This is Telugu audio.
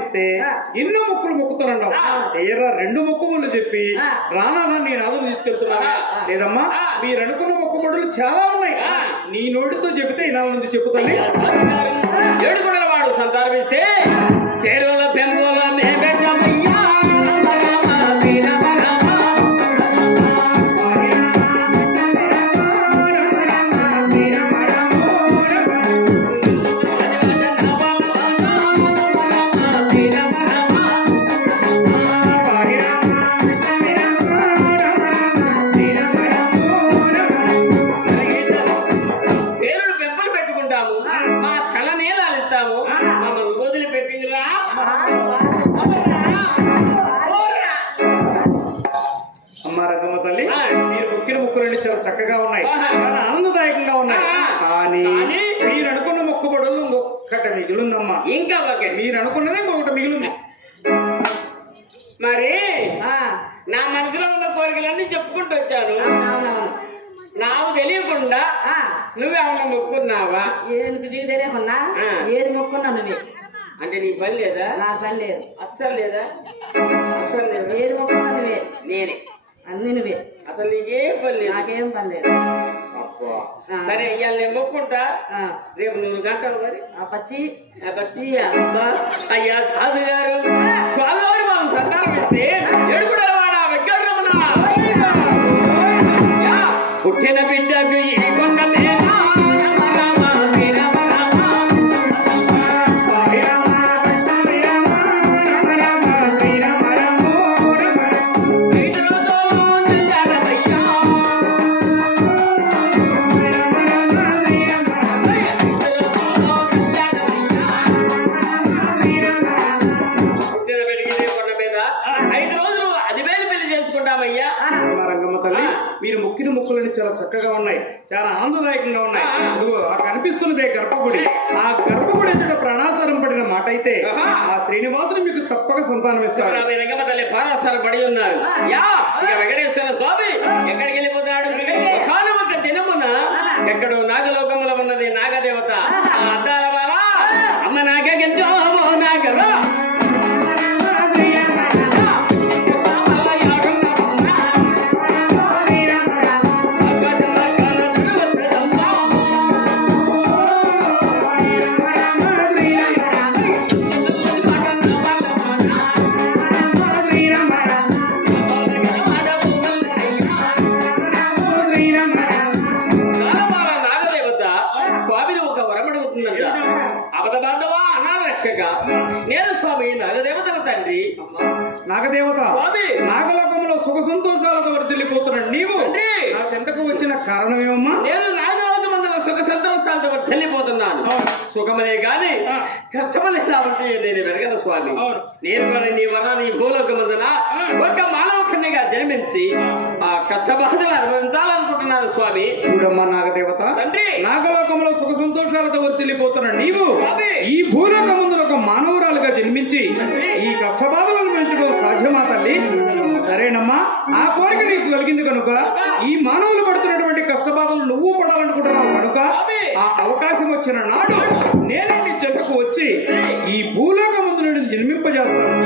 ఇస్తే ఎన్నో మొక్కులు మొక్కుతానన్నావు. తీరా రెండు మొక్కుబడులు చెప్పి రానాథాన్ని నేను ఆదం తీసుకెళ్తున్నావా? లేదమ్మా మీరు అనుకున్న మొక్కుబడులు చాలా ఉన్నాయి. నీ నోటితో చెబితే ఇనాల నుంచి చెప్పుతాను ఏడుకున్న వాడు చేరువల పెంబుల రంగమ్మ తల్లి. మీరు మొక్కిన మొక్కులన్నీ చాలా చక్కగా ఉన్నాయి. చాలా ఆనందదాయకంగా ఉన్నాయి. కానీ? మీరు అనుకున్న మొక్కుబడులు ఇంకొకటి మిగిలిందమ్మా. ఇంకా ఒకటి మీరు అనుకున్నదే ఇంకొకటి మిగిలింది. మరి ఆ, నా మనసులో ఉన్న కోరికలన్నీ చెప్పుకుంటూ వచ్చాను. నాకు తెలియకుండా ఆ, నువ్వేమన్నా మొక్కున్నావా? ఉన్నా? ఆ. ఏది మొక్కున్నా నువ్వే. అంటే నీ పని లేదా? నా పని లేదు. అస్సలు లేదా? అస్సలు లేదా? ఏది మొక్కున్నా నువ్వే. నేనే. అన్ని నువ్వే అసలు నీకేం పని లేదు. నాకేం పని లేదు. సరే ఇవాళ నేను మొక్కుంటా. ఆ, రేపు నువ్వు గంటలు మరి? ఆ పచ్చి. ఆ పచ్చి అయ్యా సాధు గారు. స్వామి వారు మా సంతానం ఇస్తే ఎడుగుడల వాడ వెంకటరమణ పుట్టిన బిడ్డకు మీరు మొక్కిన మొక్కులన్నీ చాలా చక్కగా ఉన్నాయి. చాలా ఆనందదాయకంగా ఉన్నాయి. కనిపిస్తున్నదే గర్భగుడి. ఆ గర్భగుడి ఎదుట ప్రాణాసరం పడిన మాట అయితే ఆ శ్రీనివాసుడు మీకు తప్పక సంతానం ఇస్తాడు. పారాసాలు పడి ఉన్నారు. వెంకటేశ్వర స్వామి ఎక్కడికి వెళ్ళిపోతాడు? దినమున ఎక్కడో నాగలోకముల అనారక్షక నేను స్వామి నాగదేవతల తండ్రి. నాగదేవత స్వామి. నాగలోకంలో సుఖ సంతోషాలతో వర్ధిల్లిపోతున్నాడు నీవు. తండ్రి. నా చెంతకు వచ్చిన కారణం ఏమమ్మా? నేను నాగదేవత మందల సుఖ సంతోషాలతో వెళ్ళిపోతున్నాను సుఖమనే గాని కష్టమనే కాబట్టి నేను వెరగన స్వామి. నేను కూడా నీ వరాన్ని ఈ భూలోకమందున ఒక మానవ కన్యగా జన్మించి ఆ. కష్ట బాధలు అనుభవించాలనుకుంటున్నాను స్వామి. చూడమ్మా నాగదేవత తండ్రి. నాగలోకంలో సుఖ సంతోషాలతో వర్తిల్లిపోతున్న నీవు. ఈ భూలోకముందు ఒక మానవురాలుగా జన్మించి ఈ కష్టబాధలను పెంచడం సాధ్యమా తల్లి? సరేనమ్మా. ఆ కలిగింది కనుక ఈ మానవులు పడుతున్నటువంటి కష్టబాధలు నువ్వు పడాలనుకుంటున్నావు కనుక ఆ అవకాశం వచ్చిన నాడు నేను నీ చెంతకు వచ్చి ఈ భూలోకముందు నేను జన్మింపజేస్తాను.